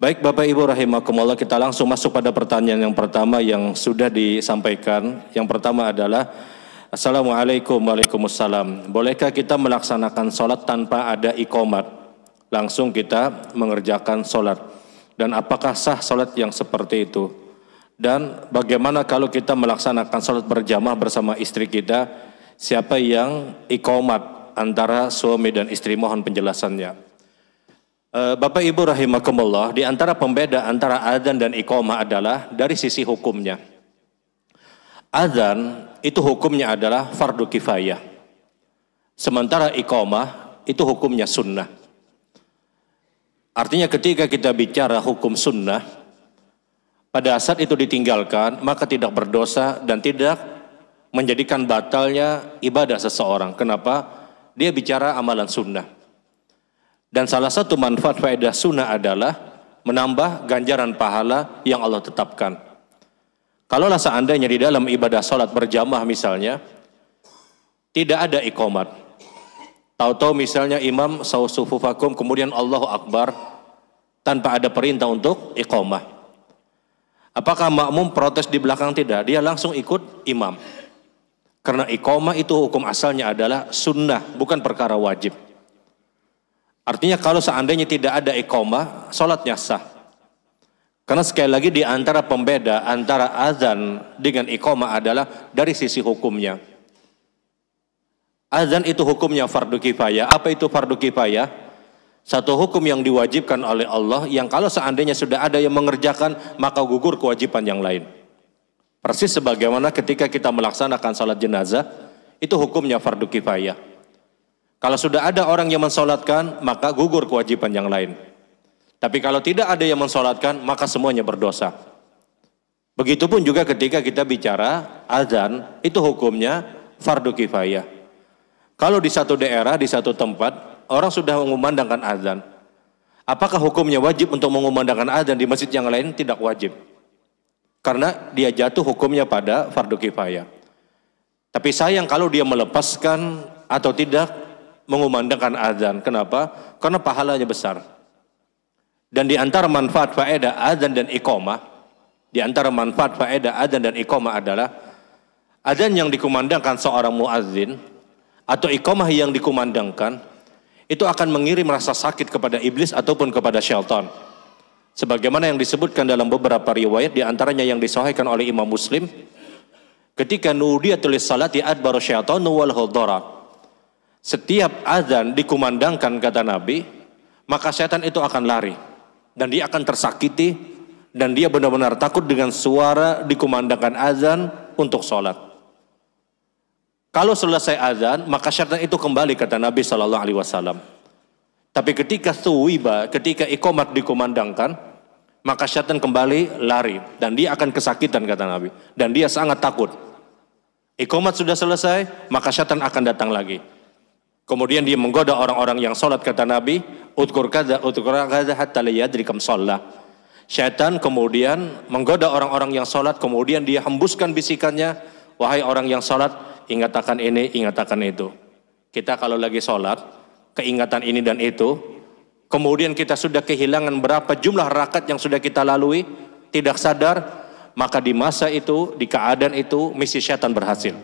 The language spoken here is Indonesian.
Baik Bapak Ibu rahimakumullah, kita langsung masuk pada pertanyaan yang pertama yang sudah disampaikan. Yang pertama adalah Assalamualaikum. Waalaikumsalam. Bolehkah kita melaksanakan sholat tanpa ada iqamat? Langsung kita mengerjakan sholat. Dan apakah sah sholat yang seperti itu? Dan bagaimana kalau kita melaksanakan sholat berjamaah bersama istri kita? Siapa yang iqamat antara suami dan istri? Mohon penjelasannya. Bapak Ibu rahimakumullah, di antara pembeda antara adzan dan iqamah adalah dari sisi hukumnya. Adzan itu hukumnya adalah fardu kifayah. Sementara iqamah itu hukumnya sunnah. Artinya ketika kita bicara hukum sunnah, pada saat itu ditinggalkan, maka tidak berdosa dan tidak menjadikan batalnya ibadah seseorang. Kenapa? Dia bicara amalan sunnah. Dan salah satu manfaat faedah sunnah adalah menambah ganjaran pahala yang Allah tetapkan. Kalaulah seandainya di dalam ibadah sholat berjamaah misalnya, tidak ada iqamat. Tahu-tahu misalnya imam sawsufufakum kemudian Allahu Akbar tanpa ada perintah untuk iqamah. Apakah makmum protes di belakang? Tidak, dia langsung ikut imam. Karena iqamah itu hukum asalnya adalah sunnah, bukan perkara wajib. Artinya kalau seandainya tidak ada iqamah, sholatnya sah. Karena sekali lagi di antara pembeda antara azan dengan iqamah adalah dari sisi hukumnya. Azan itu hukumnya fardu kifayah. Apa itu fardu kifayah? Satu hukum yang diwajibkan oleh Allah yang kalau seandainya sudah ada yang mengerjakan maka gugur kewajiban yang lain. Persis sebagaimana ketika kita melaksanakan sholat jenazah, itu hukumnya fardu kifayah. Kalau sudah ada orang yang mensolatkan, maka gugur kewajiban yang lain. Tapi kalau tidak ada yang mensolatkan, maka semuanya berdosa. Begitupun juga ketika kita bicara azan, itu hukumnya fardu kifayah. Kalau di satu daerah, di satu tempat, orang sudah mengumandangkan azan. Apakah hukumnya wajib untuk mengumandangkan azan di masjid yang lain? Tidak wajib. Karena dia jatuh hukumnya pada fardu kifayah. Tapi sayang kalau dia melepaskan atau tidak mengumandangkan azan. Kenapa? Karena pahalanya besar. Dan di antara manfaat faedah azan dan iqamah, di antara manfaat faedah azan dan iqamah adalah azan yang dikumandangkan seorang muazzin atau iqamah yang dikumandangkan itu akan mengirim rasa sakit kepada iblis ataupun kepada syaitan. Sebagaimana yang disebutkan dalam beberapa riwayat, di antaranya yang disahihkan oleh Imam Muslim, ketika nudiyatul salati adbaru syaitanu wal hudara. Setiap azan dikumandangkan kata Nabi, maka setan itu akan lari dan dia akan tersakiti dan dia benar-benar takut dengan suara dikumandangkan azan untuk sholat. Kalau selesai azan, maka setan itu kembali kata Nabi SAW. Tapi ketika suwiba, ketika iqamat dikumandangkan, maka setan kembali lari dan dia akan kesakitan kata Nabi dan dia sangat takut. Iqamat sudah selesai, maka setan akan datang lagi. Kemudian dia menggoda orang-orang yang sholat kata Nabi, udkur kadza hatta la yadri kam shalla. Syaitan kemudian menggoda orang-orang yang sholat, kemudian dia hembuskan bisikannya, wahai orang yang sholat, ingat akan ini, ingat akan itu. Kita kalau lagi sholat, keingatan ini dan itu, kemudian kita sudah kehilangan berapa jumlah rakaat yang sudah kita lalui, tidak sadar, maka di masa itu, di keadaan itu, misi syaitan berhasil.